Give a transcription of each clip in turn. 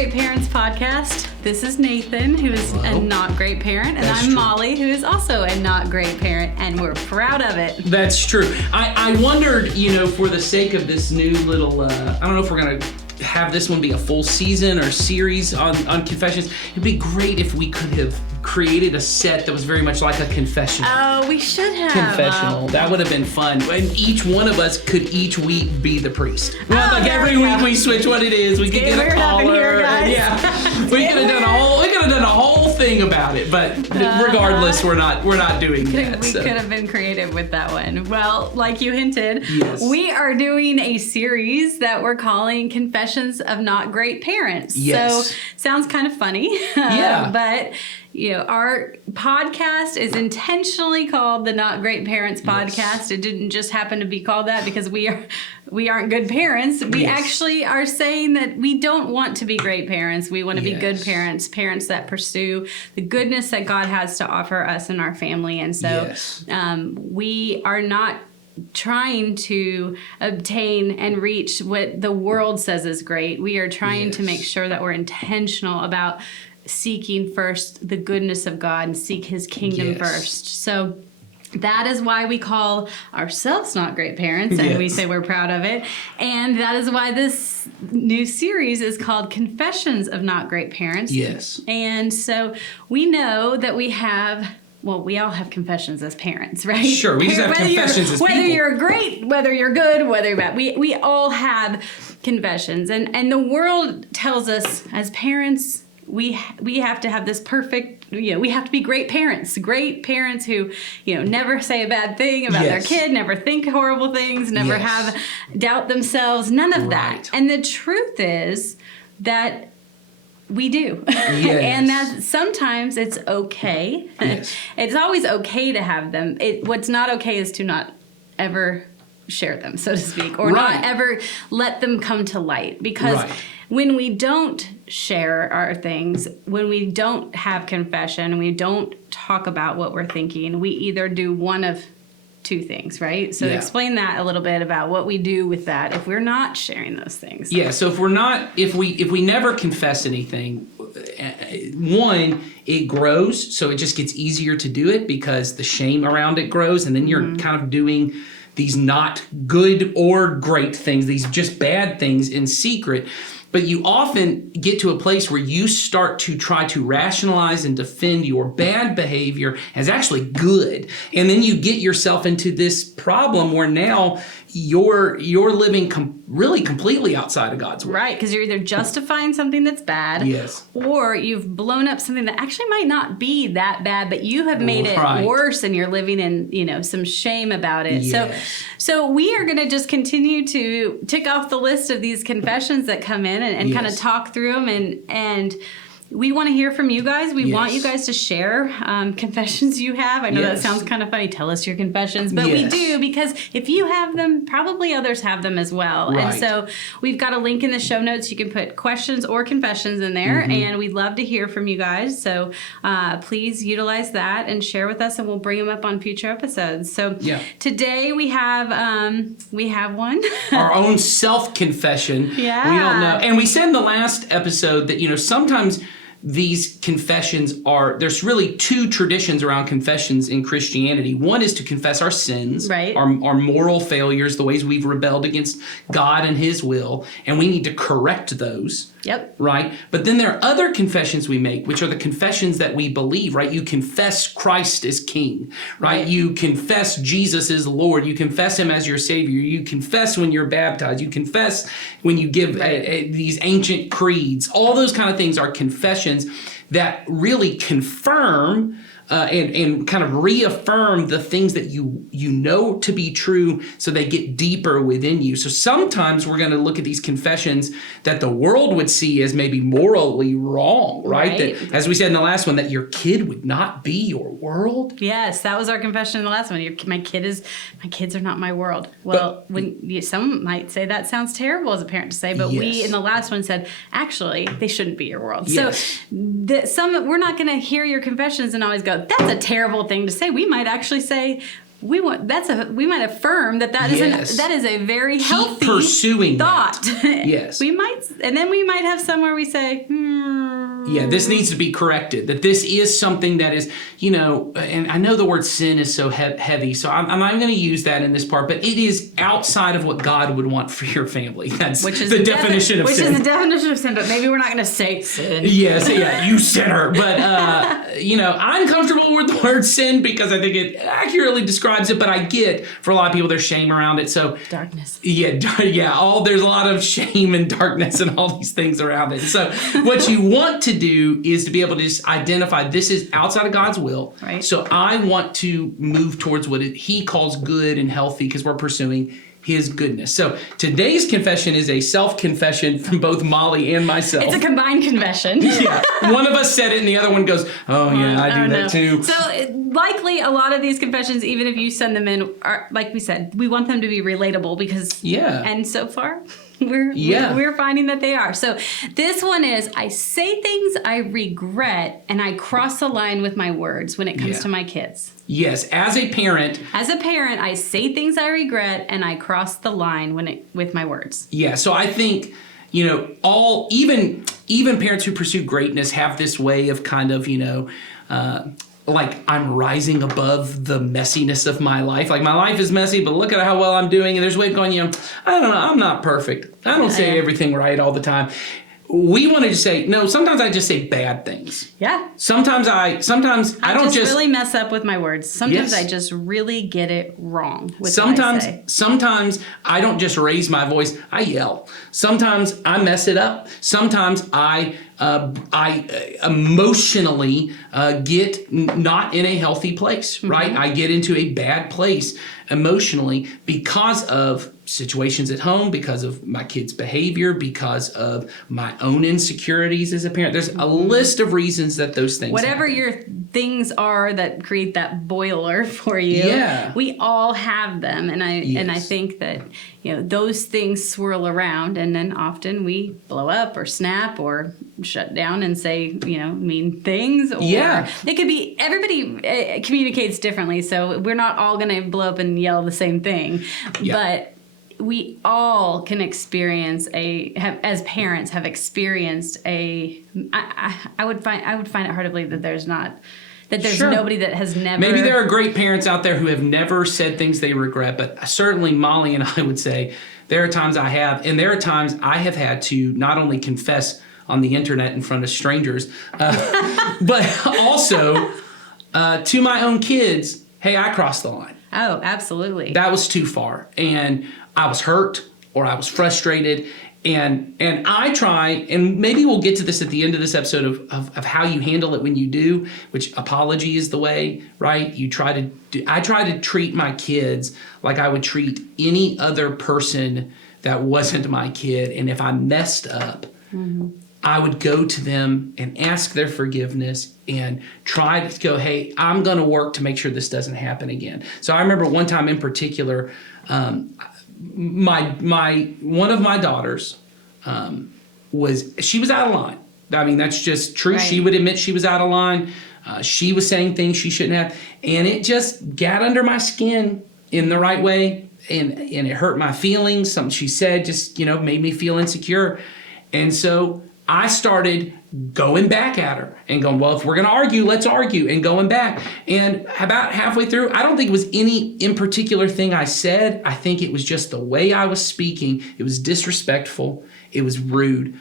Great Parents podcast. This is Nathan, who is a not great parent, and I'm Molly, who is also a not great parent, and we're proud of it. That's true. I wondered, for the sake of this new little, I don't know if we're going to have this one be a full season or series on confessions. It'd be great if we could have created a set that was very much like a confession. Oh, we should have. Confessional. That would have been fun. And each one of us could each week be the priest. Every week we switch what it is. We could get a caller. Here, guys. Yeah. We could have done a whole thing about it. But regardless, we're not doing that. We could have been creative with that one. Well, like you hinted, yes, we are doing a series that we're calling Confessions of Not Great Parents. Yes. So sounds kind of funny. Yeah. But our podcast is intentionally called the Not Great Parents Podcast. Yes. It didn't just happen to be called that because we aren't good parents. We actually are saying that we don't want to be great parents. We want to be good parents, parents that pursue the goodness that God has to offer us and our family. And so we are not trying to obtain and reach what the world says is great. We are trying to make sure that we're intentional about seeking first the goodness of God and seek his kingdom first. So that is why we call ourselves not great parents, and we say we're proud of it. And that is why this new series is called Confessions of Not Great Parents. Yes. And so we know that we all have confessions as parents, right? Sure, we just have confessions as people. Whether you're great, whether you're good, whether you're bad. We all have confessions. And the world tells us as parents, we have to have this perfect, we have to be great parents who, never say a bad thing about their kid, never think horrible things, never have doubt themselves, none of that. And the truth is that we do. Yes. And that sometimes it's okay. Yes. It's always okay to have them. What's not okay is to not ever share them, so to speak, or not ever let them come to light. Because when we don't share our things, when we don't have confession, we don't talk about what we're thinking, we either do one of two things, right? So explain that a little bit about what we do with that if we're not sharing those things. Yeah, so if we never confess anything, one, it grows, so it just gets easier to do it because the shame around it grows, and then you're kind of doing these not good or great things, these just bad things in secret. But you often get to a place where you start to try to rationalize and defend your bad behavior as actually good. And then you get yourself into this problem where now you're living really completely outside of God's will. Right, because you're either justifying something that's bad, or you've blown up something that actually might not be that bad, but you have made it worse, and you're living in some shame about it. Yes. So we are going to just continue to tick off the list of these confessions that come in and kind of talk through them, and we want to hear from you guys. We want you guys to share confessions you have. I know that sounds kind of funny. Tell us your confessions. But we do, because if you have them, probably others have them as well. Right. And so we've got a link in the show notes. You can put questions or confessions in there. And we'd love to hear from you guys. So please utilize that and share with us, and we'll bring them up on future episodes. So today we have one. Our own self-confession. Yeah. We don't know. And we said in the last episode that, sometimes these confessions there's really two traditions around confessions in Christianity. One is to confess our sins, our moral failures, the ways we've rebelled against God and his will, and we need to correct those. Yep. Right? But then there are other confessions we make, which are the confessions that we believe, right? You confess Christ as King, right? You confess Jesus is Lord. You confess him as your Savior. You confess when you're baptized. You confess when you give these ancient creeds. All those kind of things are confessions that really confirm and kind of reaffirm the things that you know to be true, so they get deeper within you. So sometimes we're going to look at these confessions that the world would see as maybe morally wrong, right? That, as we said in the last one, that your kid would not be your world. Yes, that was our confession in the last one. My kids are not my world. Well, some might say that sounds terrible as a parent to say, but we in the last one said, actually, they shouldn't be your world. Yes. So we're not going to hear your confessions and always go, that's a terrible thing to say. We might actually say, we might affirm that is a very healthy pursuing thought. Yes. We might have somewhere we say, yeah, this needs to be corrected. That this is something that is, and I know the word sin is so heavy, so I'm not going to use that in this part, but it is outside of what God would want for your family. That's the definition of sin. Which is the definition of sin, but maybe we're not going to say sin. Yes, yeah, you sinner. But, I'm comfortable with the word sin because I think it accurately describes it, but I get, for a lot of people, there's shame around it. So darkness. Yeah, there's a lot of shame and darkness and all these things around it. So what you want to do is to be able to just identify this is outside of God's will. Right. So I want to move towards what he calls good and healthy because we're pursuing his goodness. So today's confession is a self-confession from both Molly and myself. It's a combined confession. Yeah. One of us said it and the other one goes, oh yeah, I do that too. So likely a lot of these confessions, even if you send them in, are, like we said, we want them to be relatable because, and so far we're finding that they are. So this one is, I say things I regret and I cross the line with my words when it comes to my kids. Yes, as a parent, I say things I regret and I cross the line with my words. Yeah, so I think, even parents who pursue greatness have this way of kind of, like I'm rising above the messiness of my life. Like my life is messy, but look at how well I'm doing. And there's a way of going, I don't know, I'm not perfect. I don't say everything right all the time. We want to just say, no, sometimes I just say bad things. Yeah. Sometimes I don't just really mess up with my words. Sometimes I just really get it wrong with sometimes, what I say. Sometimes I don't just raise my voice, I yell. Sometimes I mess it up. Sometimes I emotionally get not in a healthy place, right? I get into a bad place emotionally because of situations at home, because of my kids' behavior, because of my own insecurities as a parent. There's a list of reasons that those things Whatever happen. your things are that create that boiler for you, we all have them. And I think that, those things swirl around and then often we blow up or snap or shut down and say, mean things. Or it could be, everybody communicates differently. So we're not all going to blow up and yell the same thing. But we all can experience as parents have experienced I would find it hard to believe that there's nobody that has never. Maybe there are great parents out there who have never said things they regret, but certainly Molly and I would say there are times I have, and there are times I have had to not only confess on the internet in front of strangers, but also to my own kids, hey, I crossed the line. Oh, absolutely. That was too far. And I was hurt or I was frustrated. And I try, and maybe we'll get to this at the end of this episode of how you handle it when you do, which apology is the way, right? I try to treat my kids like I would treat any other person that wasn't my kid. And if I messed up, I would go to them and ask their forgiveness and try to go, hey, I'm going to work to make sure this doesn't happen again. So I remember one time in particular, one of my daughters she was out of line. I mean, that's just true. Right. She would admit she was out of line. She was saying things she shouldn't have. And it just got under my skin in the right way. And it hurt my feelings. Something she said just, made me feel insecure. And so I started going back at her and going, well, if we're going to argue, let's argue, and going back. And about halfway through, I don't think it was any in particular thing I said. I think it was just the way I was speaking. It was disrespectful. It was rude.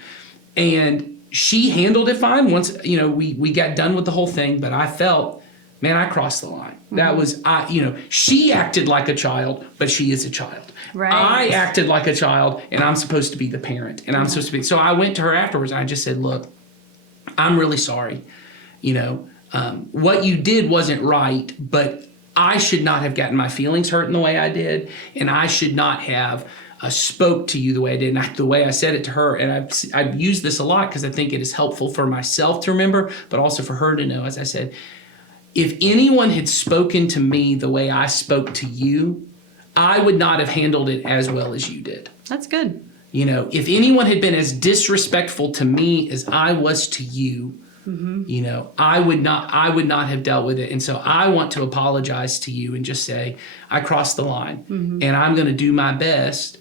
And she handled it fine once, we got done with the whole thing. But I felt, man, I crossed the line. That was, she acted like a child, but she is a child. Right. I acted like a child, and I'm supposed to be the parent, and I'm supposed to be. So I went to her afterwards, and I just said, look, I'm really sorry. What you did wasn't right, but I should not have gotten my feelings hurt in the way I did, and I should not have spoke to you the way I did, and the way I said it to her. And I've used this a lot because I think it is helpful for myself to remember, but also for her to know, as I said, if anyone had spoken to me the way I spoke to you, I would not have handled it as well as you did. That's good. If anyone had been as disrespectful to me as I was to you, You know, I would not have dealt with it. And so I want to apologize to you and just say, I crossed the line and I'm going to do my best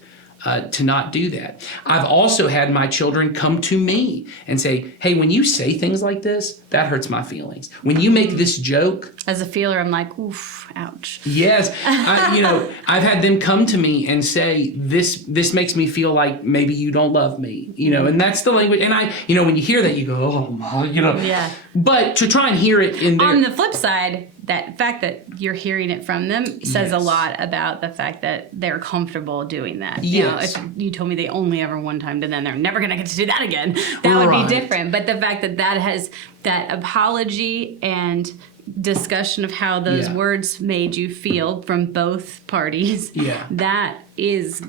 to not do that. I've also had my children come to me and say, hey, when you say things like this, that hurts my feelings. When you make this joke. As a feeler, I'm like, oof, ouch. Yes. I've had them come to me and say, this makes me feel like maybe you don't love me, and that's the language. And when you hear that, you go, oh, Yeah. But to try and hear it in there. On the flip side, that fact that you're hearing it from them says a lot about the fact that they're comfortable doing that. Yes. If you told me they only ever one time did that, and they're never going to get to do that again, that would be different. But the fact that has that apology and discussion of how those words made you feel from both parties, that is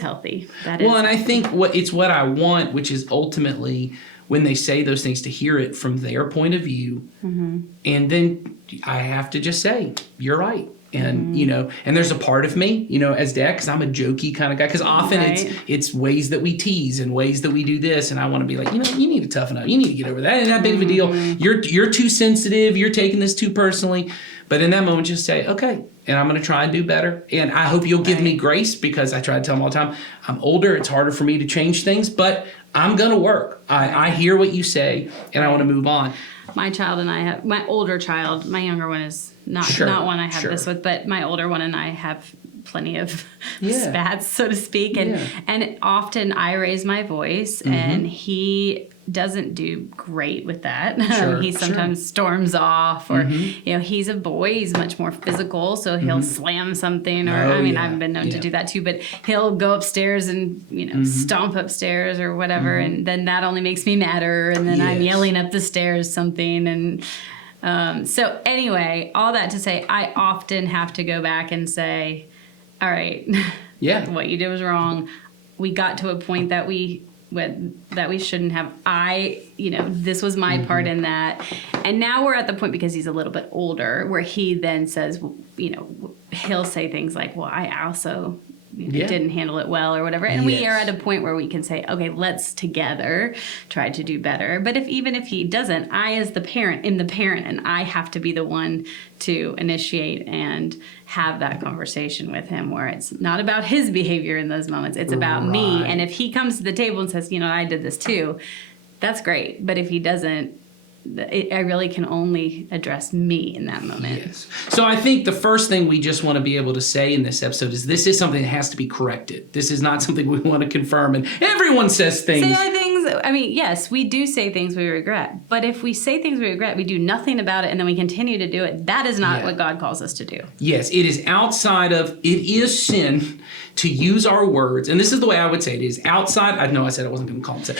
healthy. And I think what I want, which is ultimately when they say those things, to hear it from their point of view. And then I have to just say, you're right. And, and there's a part of me, as dad, because I'm a jokey kind of guy, because often it's ways that we tease and ways that we do this. And I want to be like, you need to toughen up. You need to get over that. Ain't that big of a deal. You're too sensitive. You're taking this too personally. But in that moment, just say, okay, and I'm going to try and do better. And I hope you'll give me grace, because I try to tell them all the time, I'm older. It's harder for me to change things, but I'm going to work. I hear what you say, and I want to move on. My child and I have, my older child, my younger one is not one I have this with, but my older one and I have plenty of spats, so to speak. And often I raise my voice, and he doesn't do great with that. He sometimes storms off, or he's a boy. He's much more physical, so he'll slam something, or I've been known to do that too. But he'll go upstairs and stomp upstairs or whatever, and then that only makes me madder. And then I'm yelling up the stairs something, and so anyway, all that to say, I often have to go back and say, all right, what you did was wrong. We got to a point that we shouldn't have. This was my part in that. And now we're at the point, because he's a little bit older, where he then says, he'll say things like, well, I also didn't handle it well, or whatever. And we are at a point where we can say, okay, let's together try to do better. But even if he doesn't, I as the parent am the parent, and I have to be the one to initiate and have that conversation with him, where it's not about his behavior in those moments. It's about me. And if he comes to the table and says, I did this too, that's great. But if he doesn't, I really can only address me in that moment. Yes. So I think the first thing we just want to be able to say in this episode is this is something that has to be corrected. This is not something we want to confirm. And everyone says things. Yes, we do say things we regret. But if we say things we regret, we do nothing about it, and then we continue to do it, that is not what God calls us to do. Yes, it is it is sin to use our words. And this is the way I would say it is outside. I know I said I wasn't going to call it sin.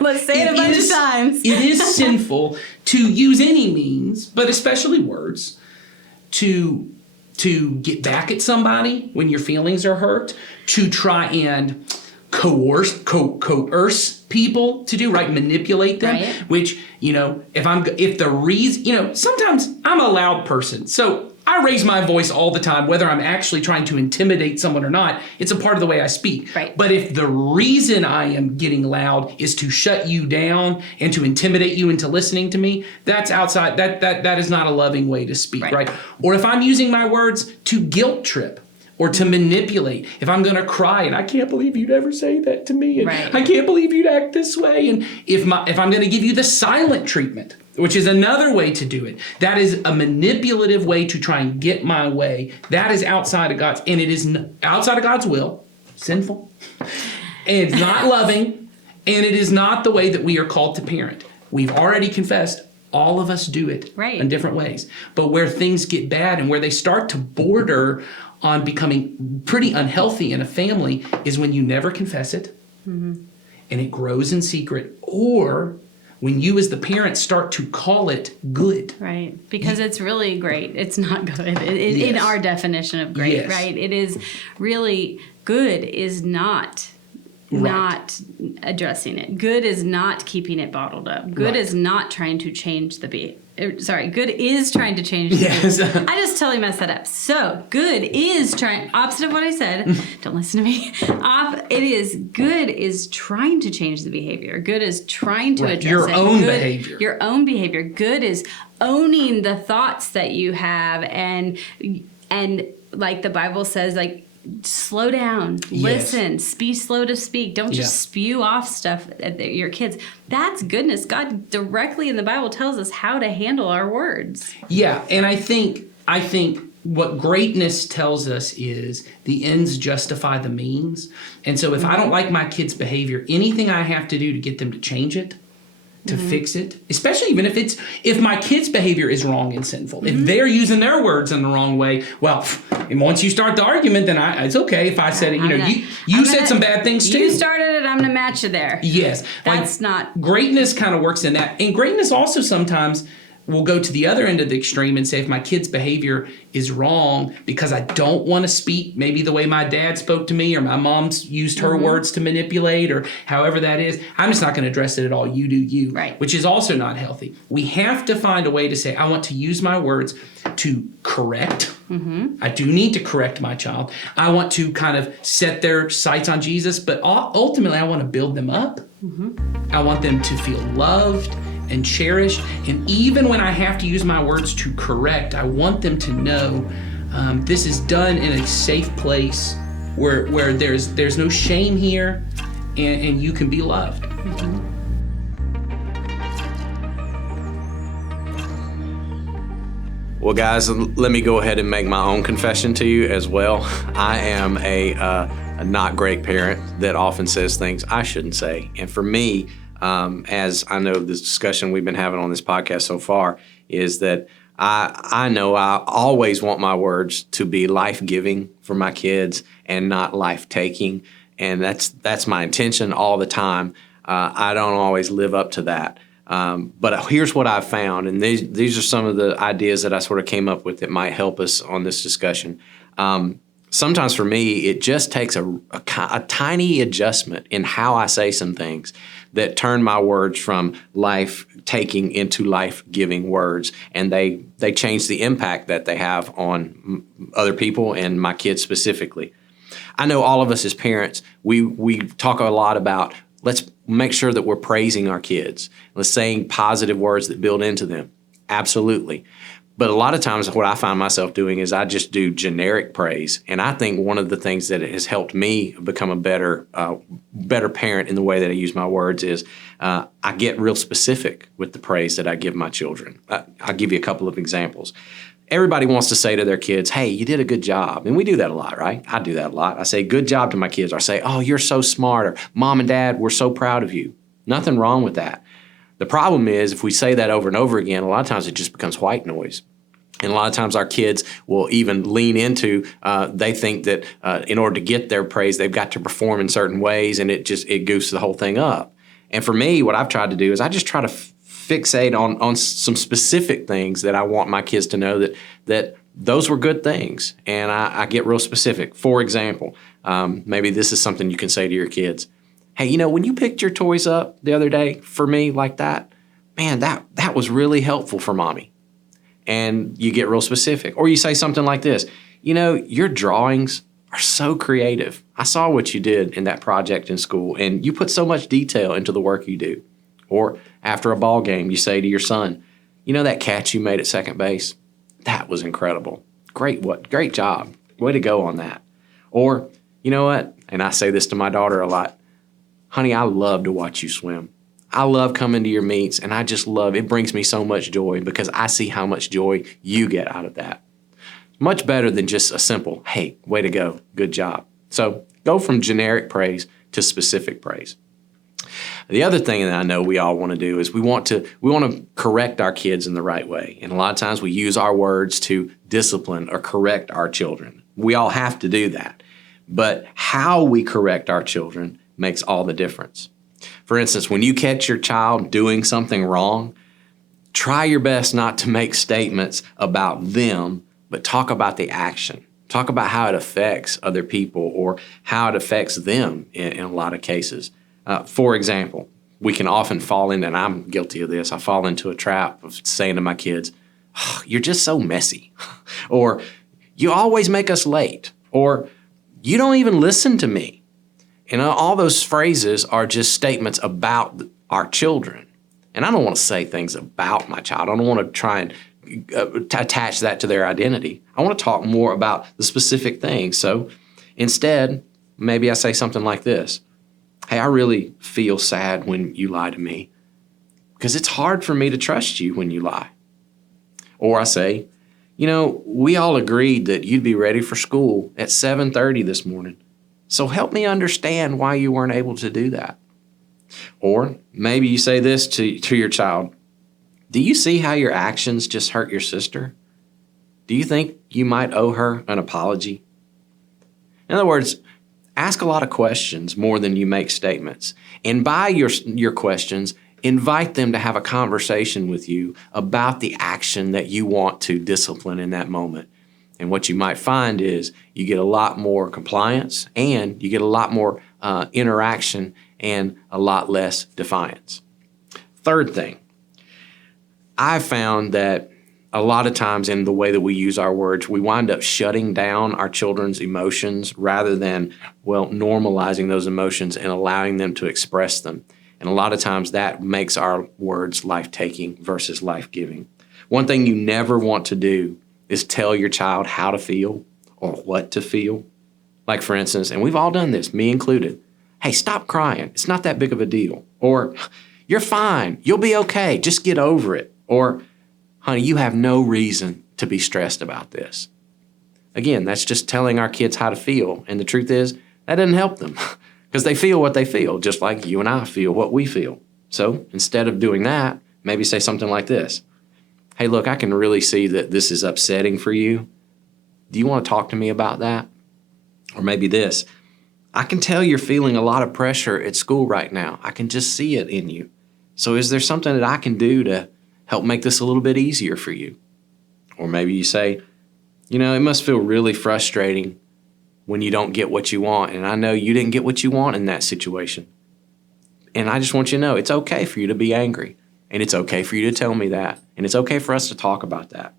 Let's say it a bunch of times. It is sinful to use any means, but especially words, to get back at somebody when your feelings are hurt, to try and coerce people to do, manipulate them, which, sometimes I'm a loud person. So I raise my voice all the time, whether I'm actually trying to intimidate someone or not. It's a part of the way I speak. Right. But if the reason I am getting loud is to shut you down and to intimidate you into listening to me, that's outside. That is not a loving way to speak, right? Or if I'm using my words to guilt trip or to manipulate, if I'm going to cry and I can't believe you'd ever say that to me, and I can't believe you'd act this way, and if I'm going to give you the silent treatment, which is another way to do it. That is a manipulative way to try and get my way. That is outside of God's, and it is outside of God's will, sinful. And it's not loving, and it is not the way that we are called to parent. We've already confessed, all of us do it in different ways. But where things get bad and where they start to border on becoming pretty unhealthy in a family is when you never confess it, and it grows in secret, or when you as the parent start to call it good. Right, because it's really great. It's not good in our definition of great, right? It is really good is not addressing it. Good is not keeping it bottled up. Good is not trying to change the Good is trying to change the Yes. behavior. I just totally messed that up. So good is trying, opposite of what I said. Don't listen to me. Good is trying to change the behavior. Good is trying to address your it. own Good, behavior. Your own behavior. Good is owning the thoughts that you have and like the Bible says, like, slow down, listen, be slow to speak. Don't just spew off stuff at your kids. That's goodness. God directly in the Bible tells us how to handle our words. Yeah, and I think what greatness tells us is the ends justify the means. And so if I don't like my kids' behavior, anything I have to do to get them to change it, to fix it, especially even if my kids' behavior is wrong and sinful, if they're using their words in the wrong way, well, and once you start the argument, then it's okay if I said it. You said some bad things too. You started it. I'm gonna match you there. Yes, That's not greatness. Kind of works in that, and greatness also sometimes will go to the other end of the extreme and say, if my kid's behavior is wrong because I don't want to speak maybe the way my dad spoke to me or my mom's used her words to manipulate or however that is, I'm just not going to address it at all. You do you, right? Which is also not healthy. We have to find a way to say, I want to use my words to correct. I do need to correct my child. I want to kind of set their sights on Jesus, but ultimately I want to build them up. I want them to feel loved and cherished. And even when I have to use my words to correct, I want them to know this is done in a safe place where there's no shame here and you can be loved. Well, guys, let me go ahead and make my own confession to you as well. I am a not great parent that often says things I shouldn't say. And for me, as I know this discussion we've been having on this podcast so far, is that I know I always want my words to be life-giving for my kids and not life-taking. And that's my intention all the time. I don't always live up to that. But here's what I've found, and these are some of the ideas that I sort of came up with that might help us on this discussion. Sometimes for me, it just takes a tiny adjustment in how I say some things that turn my words from life-taking into life-giving words, and they change the impact that they have on other people and my kids specifically. I know all of us as parents, we talk a lot about let's make sure that we're praising our kids. Let's saying positive words that build into them. Absolutely. But a lot of times what I find myself doing is I just do generic praise. And I think one of the things that has helped me become a better parent in the way that I use my words is I get real specific with the praise that I give my children. I'll give you a couple of examples. Everybody wants to say to their kids, hey, you did a good job. And we do that a lot, right? I do that a lot. I say, good job to my kids. Or I say, oh, you're so smart. Or Mom and Dad, we're so proud of you. Nothing wrong with that. The problem is if we say that over and over again, a lot of times it just becomes white noise. And a lot of times our kids will even lean into, they think that in order to get their praise, they've got to perform in certain ways, and it goofs the whole thing up. And for me, what I've tried to do is I just try to fixate on some specific things that I want my kids to know that those were good things. And I get real specific. For example, maybe this is something you can say to your kids. Hey, when you picked your toys up the other day for me like that, man, that was really helpful for Mommy. And you get real specific. Or you say something like this, your drawings are so creative. I saw what you did in that project in school, and you put so much detail into the work you do. Or after a ball game, you say to your son, that catch you made at second base? That was incredible. Great job. Way to go on that. Or, you know what? And I say this to my daughter a lot. Honey, I love to watch you swim. I love coming to your meets, and I just love it. Brings me so much joy because I see how much joy you get out of that. Much better than just a simple, hey, way to go, good job. So go from generic praise to specific praise. The other thing that I know we all want to do is we want to correct our kids in the right way. And a lot of times we use our words to discipline or correct our children. We all have to do that. But how we correct our children makes all the difference. For instance, when you catch your child doing something wrong, try your best not to make statements about them, but talk about the action. Talk about how it affects other people or how it affects them in a lot of cases. For example, we can often fall into, and I'm guilty of this, I fall into a trap of saying to my kids, oh, you're just so messy. Or you always make us late. Or you don't even listen to me. And all those phrases are just statements about our children. And I don't want to say things about my child. I don't want to try and attach that to their identity. I want to talk more about the specific things. So instead, maybe I say something like this. Hey, I really feel sad when you lie to me because it's hard for me to trust you when you lie. Or I say, we all agreed that you'd be ready for school at 7:30 this morning. So help me understand why you weren't able to do that. Or maybe you say this to your child. Do you see how your actions just hurt your sister? Do you think you might owe her an apology? In other words, ask a lot of questions more than you make statements. And by your questions, invite them to have a conversation with you about the action that you want to discipline in that moment. And what you might find is you get a lot more compliance and you get a lot more interaction and a lot less defiance. Third thing, I've found that a lot of times in the way that we use our words, we wind up shutting down our children's emotions rather than, normalizing those emotions and allowing them to express them. And a lot of times that makes our words life-taking versus life-giving. One thing you never want to do is tell your child how to feel or what to feel. Like, for instance, and we've all done this, me included. Hey, stop crying. It's not that big of a deal. Or, you're fine. You'll be okay. Just get over it. Or, honey, you have no reason to be stressed about this. Again, that's just telling our kids how to feel. And the truth is, that doesn't help them because they feel what they feel, just like you and I feel what we feel. So instead of doing that, maybe say something like this. Hey, look, I can really see that this is upsetting for you. Do you want to talk to me about that? Or maybe this. I can tell you're feeling a lot of pressure at school right now. I can just see it in you. So is there something that I can do to help make this a little bit easier for you? Or maybe you say, it must feel really frustrating when you don't get what you want. And I know you didn't get what you want in that situation. And I just want you to know it's okay for you to be angry. And it's okay for you to tell me that. And it's okay for us to talk about that.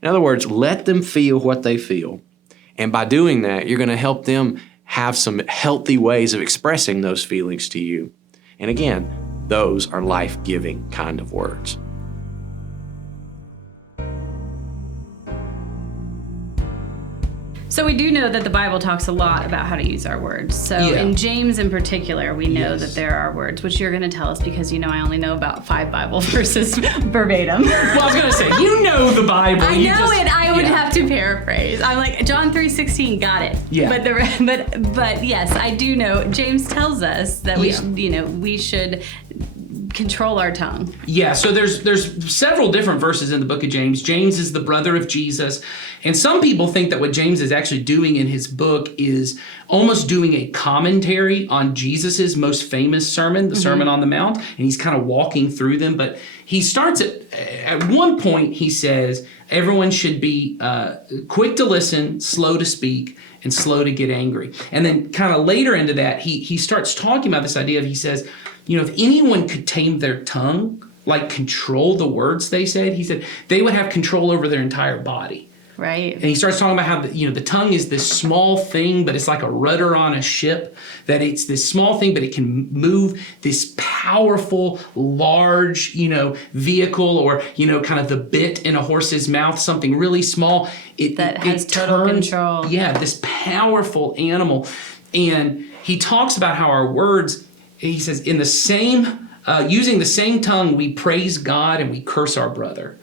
In other words, let them feel what they feel. And by doing that, you're going to help them have some healthy ways of expressing those feelings to you. And again, those are life-giving kind of words. So we do know that the Bible talks a lot about how to use our words. So in James in particular, we know that there are words, which you're going to tell us because I only know about 5 Bible verses verbatim. Well, I was going to say, the Bible. I know it. I would have to paraphrase. I'm like, John 3:16, got it. Yeah. But yes, I do know. James tells us that we should control our tongue. Yeah, so there's several different verses in the book of James. James is the brother of Jesus. And some people think that what James is actually doing in his book is almost doing a commentary on Jesus's most famous sermon, the Sermon on the Mount. And he's kind of walking through them. But he starts at one point, he says, everyone should be quick to listen, slow to speak, and slow to get angry. And then kind of later into that, he starts talking about this idea of, he says, if anyone could tame their tongue, like control the words they said, he said, they would have control over their entire body. Right. And he starts talking about how the tongue is this small thing, but it's like a rudder on a ship, that it's this small thing, but it can move this powerful, large, vehicle, or, kind of the bit in a horse's mouth, something really small. That has total control. Yeah, this powerful animal. And he talks about how our words, he says, in the same, using the same tongue, we praise God and we curse our brother.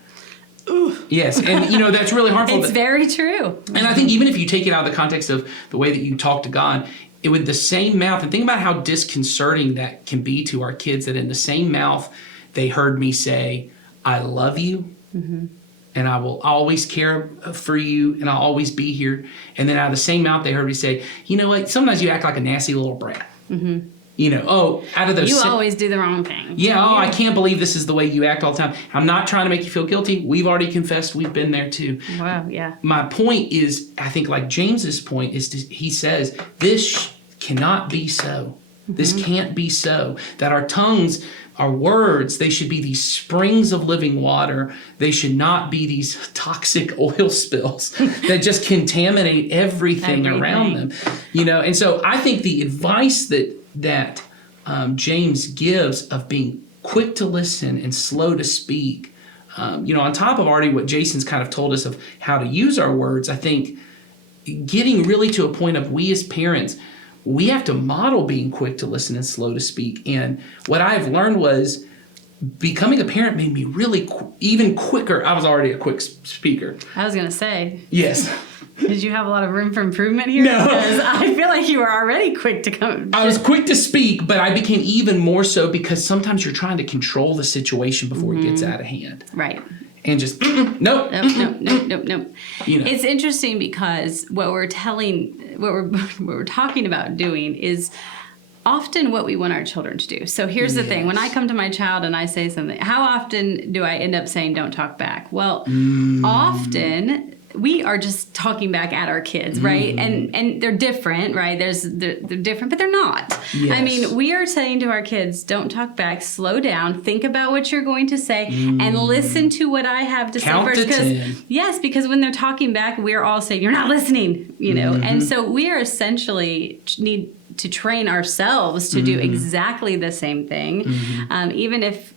Ooh. Yes, and that's really harmful. It's very true. And I think even if you take it out of the context of the way that you talk to God, it with the same mouth, and think about how disconcerting that can be to our kids, that in the same mouth, they heard me say, I love you, and I will always care for you, and I'll always be here. And then out of the same mouth, they heard me say, you know what, sometimes you act like a nasty little brat. Out of those... You always do the wrong thing. Yeah, I can't believe this is the way you act all the time. I'm not trying to make you feel guilty. We've already confessed. We've been there too. Wow, yeah. My point is, I think like James's point is, he says, this cannot be so. This can't be so. That our tongues, our words, they should be these springs of living water. They should not be these toxic oil spills that just contaminate everything around them. And so I think the advice that James gives of being quick to listen and slow to speak, on top of already what Jason's kind of told us of how to use our words, I think getting really to a point of we as parents, we have to model being quick to listen and slow to speak. And what I've learned was becoming a parent made me really even quicker. I was already a quick speaker. I was going to say. Yes. Did you have a lot of room for improvement here? No. Because I feel like you were already quick to come. I was quick to speak, but I became even more so because sometimes you're trying to control the situation before it gets out of hand. Right. And just, nope. Nope. It's interesting because what we're talking about doing is often what we want our children to do. So here's the thing. When I come to my child and I say something, how often do I end up saying, don't talk back? Well, often we are just talking back at our kids, right? And they're different, right? They're different, but they're not. Yes. I mean, we are saying to our kids, don't talk back, slow down, think about what you're going to say, and listen to what I have to Count say to first. 10. Yes, because when they're talking back, we're all saying, you're not listening, And so we are essentially need to train ourselves to do exactly the same thing, even if,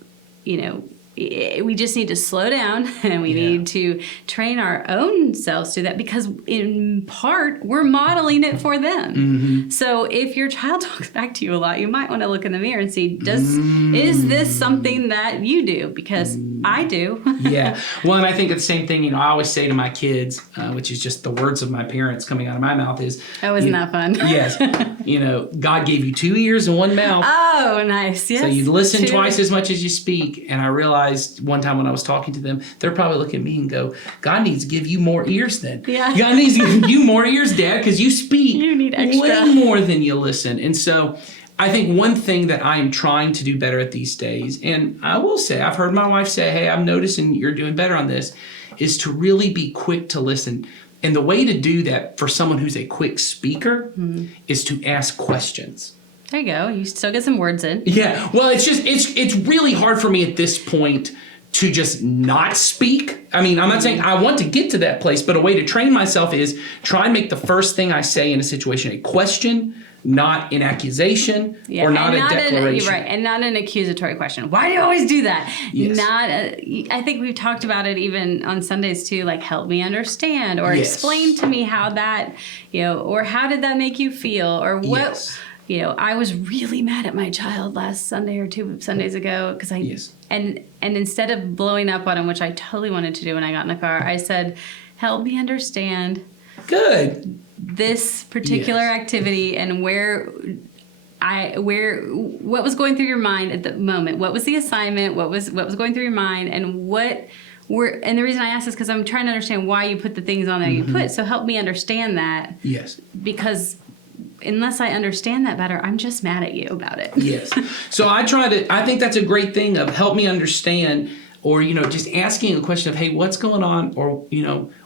we just need to slow down and we need to train our own selves to that because in part we're modeling it for them. So if your child talks back to you a lot, you might want to look in the mirror and see, is this something that you do? Because I do. Yeah. Well, and I think it's the same thing, I always say to my kids, which is just the words of my parents coming out of my mouth is. Oh, isn't that fun? Yes. God gave you 2 ears and 1 mouth. Oh, nice. Yes. So you listen twice as much as you speak. And I realized one time when I was talking to them, they're probably looking at me and go, God needs to give you more ears then. Yeah. God needs to give you more ears, Dad, because you speak You need extra. way more than you listen. And so I think one thing that I am trying to do better at these days, and I will say, I've heard my wife say, hey, I'm noticing you're doing better on this, is to really be quick to listen. And the way to do that for someone who's a quick speaker is to ask questions. There you go. You still get some words in. Yeah. Well, it's really hard for me at this point to just not speak. I mean, I'm not saying I want to get to that place, but a way to train myself is try and make the first thing I say in a situation a question, not an accusation, or not a declaration. Right, and not an accusatory question. Why do you always do that? Yes. I think we've talked about it even on Sundays too, like help me understand, or Yes. explain to me how that, or how did that make you feel, or what. Yes. I was really mad at my child last Sunday or 2 Sundays ago because and instead of blowing up on him, which I totally wanted to do when I got in the car, I said, help me understand Good. this particular activity and what was going through your mind at the moment. What was the assignment? What was going through your mind, and and the reason I ask is because I'm trying to understand why you put the things on there you put. So help me understand that. Yes. Because unless I understand that better, I'm just mad at you about it. Yes. So I think that's a great thing of help me understand, or, just asking a question of, hey, what's going on? Or,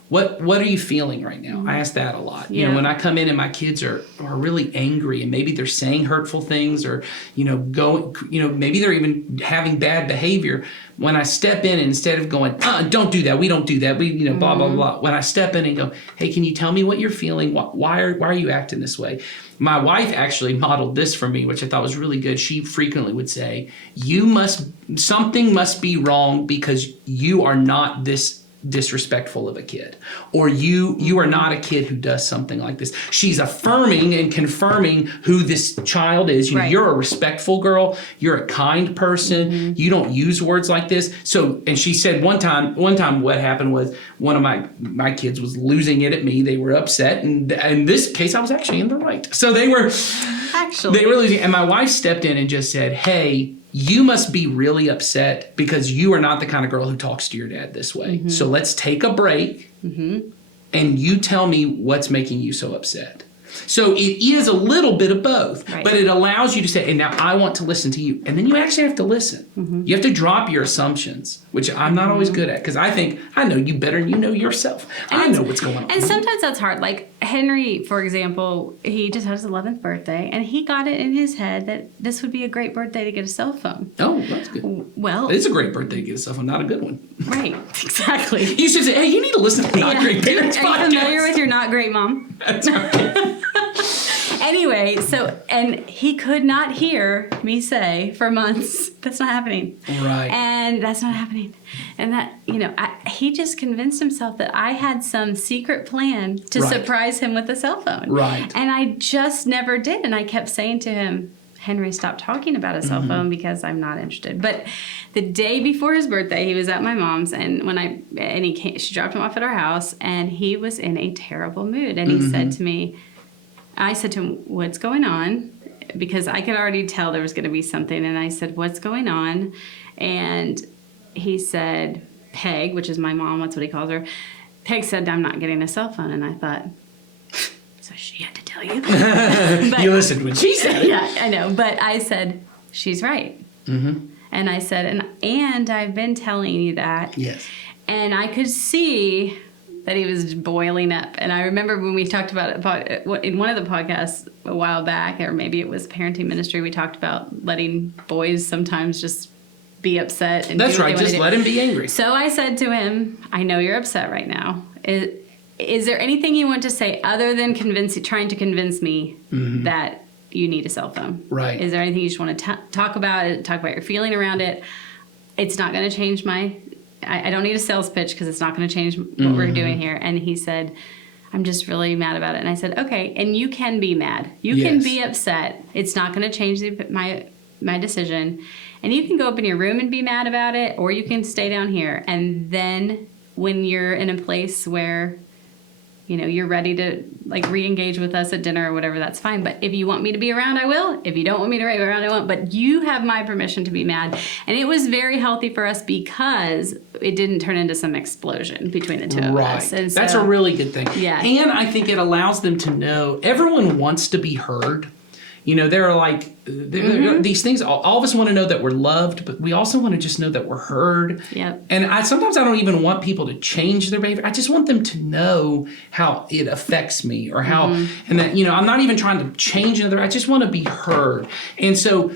what are you feeling right now? I ask that a lot. When I come in and my kids are really angry and maybe they're saying hurtful things or, maybe they're even having bad behavior. When I step in, instead of going, don't do that, we don't do that, we, blah, blah, blah. When I step in and go, hey, can you tell me what you're feeling? Why are you acting this way? My wife actually modeled this for me, which I thought was really good. She frequently would say, something must be wrong because you are not this disrespectful of a kid, or you are not a kid who does something like this. She's affirming and confirming who this child is. Right. You're a respectful girl, you're a kind person, you don't use words like this. So, and she said one time what happened was one of my kids was losing it at me. They were upset, and in this case I was actually in the right. So they were losing, and my wife stepped in and just said, hey, you must be really upset because you are not the kind of girl who talks to your dad this way. So let's take a break and you tell me what's making you so upset. So it is a little bit of both, Right. but it allows you to say, and now I want to listen to you. And then you actually have to listen. You have to drop your assumptions, which I'm not always good at, because I think I know you better than you know yourself. I know what's going on. And sometimes that's hard. Like Henry, for example, he just had his 11th birthday, and he got it in his head that this would be a great birthday to get a cell phone. Oh, that's good. Well, It's a great birthday to get a cell phone, not a good one. right, exactly. You should say, hey, you need to listen to Not Great Parents Are you podcast. familiar with your not great mom? That's right. Anyway, and he could not hear me say for months, that's not happening. Right. And that's not happening. And that, he just convinced himself that I had some secret plan to Right. surprise him with a cell phone. Right. And I just never did. And I kept saying to him, Henry, stop talking about a cell phone because I'm not interested. But the day before his birthday, he was at my mom's, and she dropped him off at our house, and he was in a terrible mood. And he said to me, I said to him, what's going on? Because I could already tell there was going to be something. And I said, what's going on? And he said, Peg, which is my mom, that's what he calls her. Peg said, I'm not getting a cell phone. And I thought, so she had to tell you that. But, You listened when she said it. yeah, I know. But I said, she's right. And I said, and I've been telling you that. Yes. And I could see that he was boiling up. And I remember when we talked about it in one of the podcasts a while back, or maybe it was parenting ministry, we talked about letting boys sometimes just be upset. And That's do what right. they Just wanna let do. him be angry. So I said to him, I know you're upset right now. Is there anything you want to say other than trying to convince me that you need a cell phone? Right. Is there anything you just want to talk about? Talk about your feeling around it? It's not going to change I don't need a sales pitch because it's not going to change what we're doing here. And he said, I'm just really mad about it. And I said, okay, and you can be mad. You can Yes. be upset. It's not going to change my decision. And you can go up in your room and be mad about it, or you can stay down here. And then when you're in a place where you're ready to re-engage with us at dinner or whatever, that's fine. But if you want me to be around, I will. If you don't want me to be around, I won't. But you have my permission to be mad. And it was very healthy for us because it didn't turn into some explosion between the two of us. And That's so, a really good thing. Yeah. And I think it allows them to know everyone wants to be heard. There are these things. All of us want to know that we're loved, but we also want to just know that we're heard. Yep. And sometimes I don't even want people to change their behavior. I just want them to know how it affects me, or how, and that I'm not even trying to change another. I just want to be heard. And so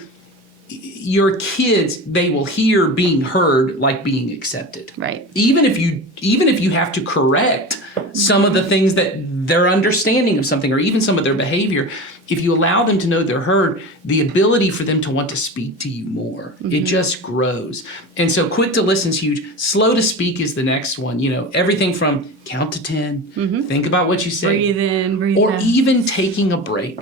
your kids, they will hear being heard like being accepted. Right. Even if you have to correct some of the things that their understanding of something, or even some of their behavior, if you allow them to know they're heard, the ability for them to want to speak to you more, it just grows. And so quick to listen is huge. Slow to speak is the next one. Everything from count to 10, think about what you say. Breathe in, breathe or out. even taking a break.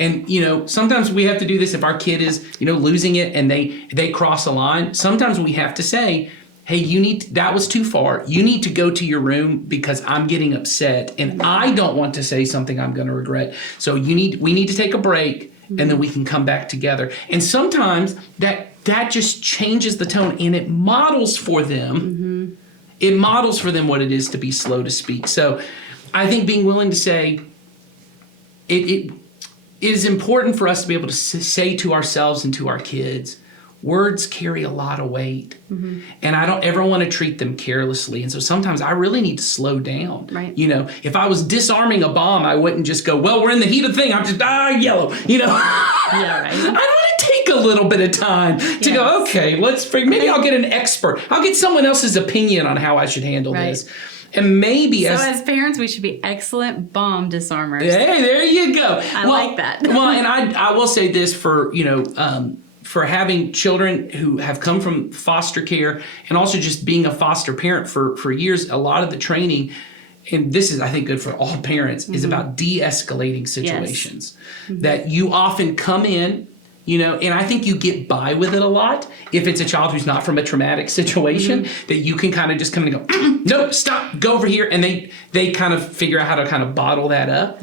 And sometimes we have to do this if our kid is losing it and they cross a line. Sometimes we have to say, hey, that was too far. You need to go to your room because I'm getting upset and I don't want to say something I'm going to regret. So we need to take a break, and then we can come back together. And sometimes that just changes the tone, and it models for them. It models for them what it is to be slow to speak. So I think being willing to say it is important for us to be able to say to ourselves and to our kids, words carry a lot of weight, and I don't ever want to treat them carelessly. And so sometimes I really need to slow down. Right. If I was disarming a bomb, I wouldn't just go, well, we're in the heat of the thing. I'm just, yellow, Yeah, right. I want to take a little bit of time to go, okay, maybe I'll get an expert. I'll get someone else's opinion on how I should handle this. And maybe as parents, we should be excellent bomb disarmers. Hey, there you go. I like that. Well, and I will say this for having children who have come from foster care, and also just being a foster parent for years, a lot of the training, and this is, I think, good for all parents, is about de-escalating situations. That you often come in, and I think you get by with it a lot if it's a child who's not from a traumatic situation, that you can kind of just come in and go, no, stop, go over here. And they kind of figure out how to kind of bottle that up.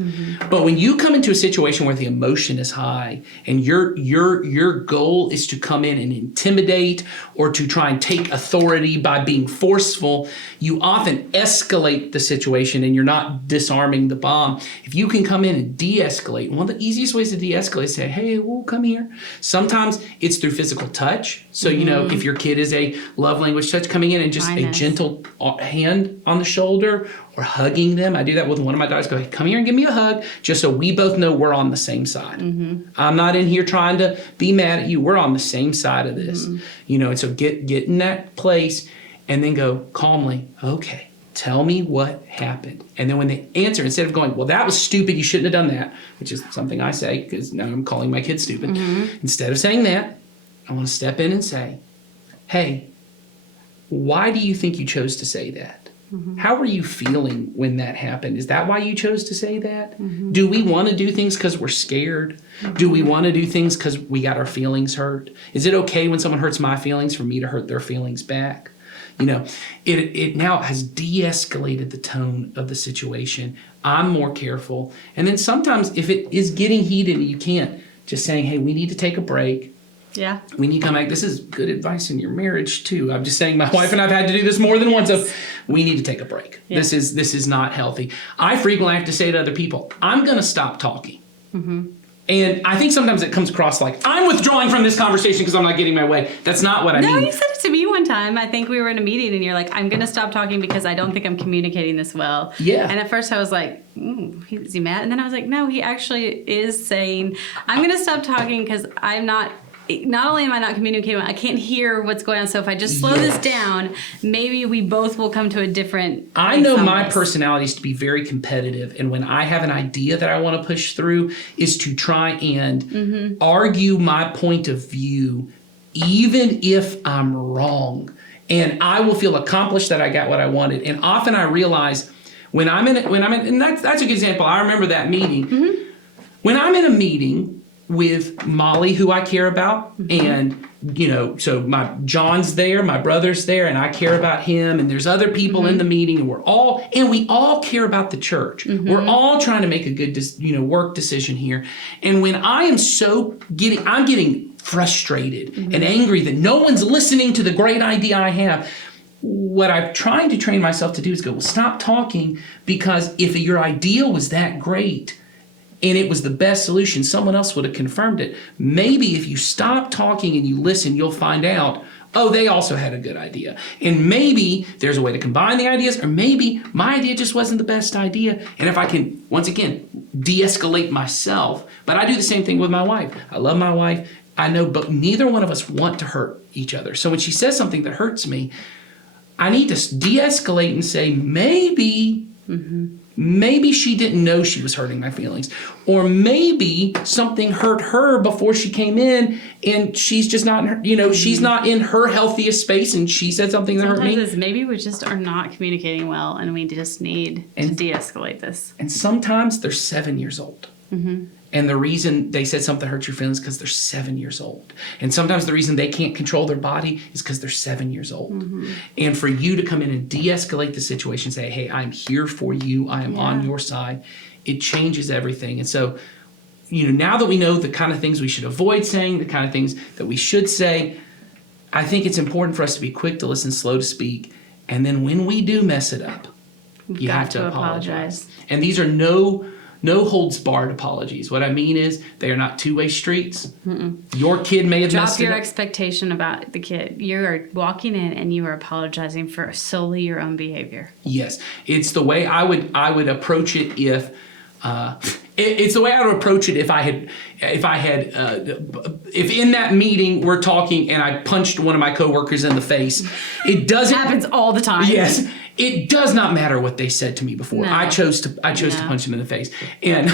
But when you come into a situation where the emotion is high and your goal is to come in and intimidate or to try and take authority by being forceful, you often escalate the situation and you're not disarming the bomb. If you can come in and de-escalate, one of the easiest ways to de-escalate is say, hey, well, come here. Sometimes it's through physical touch. So, if your kid is a love language touch, coming in and just a gentle hand on the shoulder or hugging them. I do that with one of my daughters. Go, hey, come here and give me a hug, just so we both know we're on the same side. I'm not in here trying to be mad at you. We're on the same side of this. And so get in that place and then go calmly, okay, tell me what happened. And then when they answer, instead of going, well, that was stupid, you shouldn't have done that, which is something I say because now I'm calling my kid stupid. Instead of saying that, I want to step in and say, hey, why do you think you chose to say that? How were you feeling when that happened? Is that why you chose to say that? Do we want to do things because we're scared? Do we want to do things because we got our feelings hurt? Is it okay when someone hurts my feelings for me to hurt their feelings back? It now has de-escalated the tone of the situation. I'm more careful. And then sometimes if it is getting heated and you can't, just saying, hey, we need to take a break. Yeah. We need to come back. This is good advice in your marriage too. I'm just saying my wife and I've had to do this more than once of we need to take a break. Yeah. This is not healthy. I frequently have to say to other people, I'm going to stop talking. And I think sometimes it comes across like I'm withdrawing from this conversation because I'm not getting my way. That's not what I mean. No, you said it to me one time. I think we were in a meeting and you're like, I'm going to stop talking because I don't think I'm communicating this well. Yeah. And at first I was like, is he mad? And then I was like, no, he actually is saying, I'm going to stop talking because I'm not only am I not communicating, I can't hear what's going on. So if I just slow this down, maybe we both will come to a different place. I know my personality is to be very competitive. And when I have an idea that I want to push through is to try and argue my point of view, even if I'm wrong. And I will feel accomplished that I got what I wanted. And often I realize and that's a good example. I remember that meeting. When I'm in a meeting with Molly, who I care about, and so my John's there, my brother's there, and I care about him, and there's other people in the meeting, and we all care about the church. We're all trying to make a good work decision here. And when I am I'm getting frustrated and angry that no one's listening to the great idea I have. What I'm trying to train myself to do is go, well, stop talking, because if your idea was that great and it was the best solution, someone else would have confirmed it. Maybe if you stop talking and you listen, you'll find out, oh, they also had a good idea. And maybe there's a way to combine the ideas, or maybe my idea just wasn't the best idea. And if I can, once again, de-escalate myself. But I do the same thing with my wife. I love my wife. I know, but neither one of us want to hurt each other. So when she says something that hurts me, I need to de-escalate and say, maybe she didn't know she was hurting my feelings. Or maybe something hurt her before she came in and she's just not, she's not in her healthiest space and she said something that hurt me. Sometimes maybe we just are not communicating well and we just need to de-escalate this. And sometimes they're 7 years old. And the reason they said something hurt your feelings is because they're 7 years old. And sometimes the reason they can't control their body is because they're 7 years old. And for you to come in and de-escalate the situation, say, hey, I'm here for you. I am on your side. It changes everything. And so, now that we know the kind of things we should avoid saying, the kind of things that we should say, I think it's important for us to be quick to listen, slow to speak. And then when we do mess it up, you have to apologize. And these are no holds barred apologies. What I mean is they are not two-way streets. Your kid may have messed it up. Drop your expectation about the kid. You are walking in and you are apologizing for solely your own behavior. Yes. It's the way I would approach it if it's the way I would approach it if in that meeting we're talking and I punched one of my coworkers in the face. It happens all the time. Yes. It does not matter what they said to me before. No. I chose to punch them in the face. And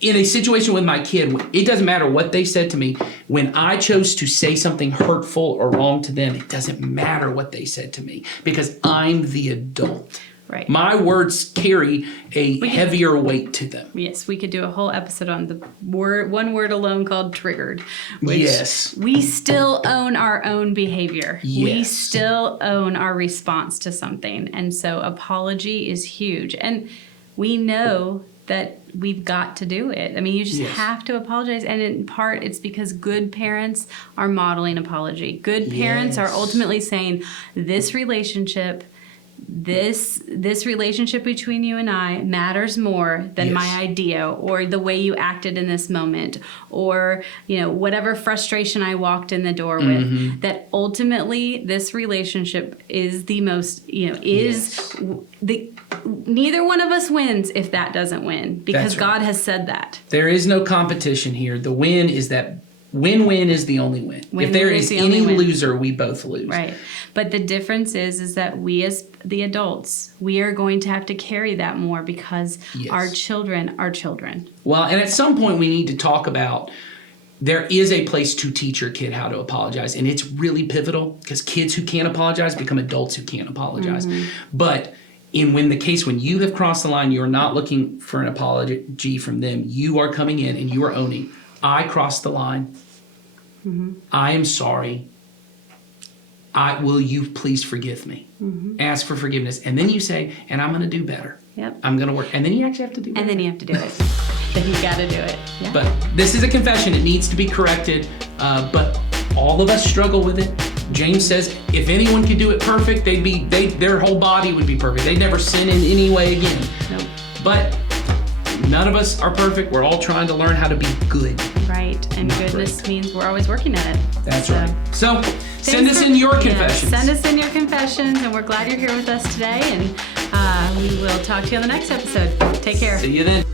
in a situation with my kid, it doesn't matter what they said to me. When I chose to say something hurtful or wrong to them, it doesn't matter what they said to me because I'm the adult. Right. My words carry a heavier weight to them. Yes, we could do a whole episode on the one word alone called triggered. Which Yes. we still own our own behavior. We Yes. still own our response to something. And so apology is huge. And we know that we've got to do it. I mean, you just Yes. have to apologize. And in part, it's because good parents are modeling apology. Good parents are Yes. ultimately saying, this relationship between you and I matters more than Yes. my idea or the way you acted in this moment or, whatever frustration I walked in the door with. That ultimately this relationship is the most, neither one of us wins if that doesn't win, because That's right. God has said that. There is no competition here. The win is that win-win is the only win. Win-win If there is is the any only win. loser, we both lose. Right. But the difference is that we as the adults, we are going to have to carry that more because Yes. our children are children. Well, and at some point we need to talk about there is a place to teach your kid how to apologize. And it's really pivotal because kids who can't apologize become adults who can't apologize. But when you have crossed the line, you are not looking for an apology from them. You are coming in and you are owning, I crossed the line. I am sorry. Will you please forgive me? Ask for forgiveness. And then you say, and I'm going to do better. Yep. I'm going to work. And then you actually have to do better. And then you have to do it. Then you got to do it. Yeah. But this is a confession. It needs to be corrected. But all of us struggle with it. James says if anyone could do it perfect, their whole body would be perfect. They'd never sin in any way again. Nope. But none of us are perfect. We're all trying to learn how to be good. Right. And Not goodness great. means we're always working at it. That's So, right. So send thanks us for- in your yeah, confessions. Send us in your confessions, and we're glad you're here with us today. And we will talk to you on the next episode. Take care. See you then.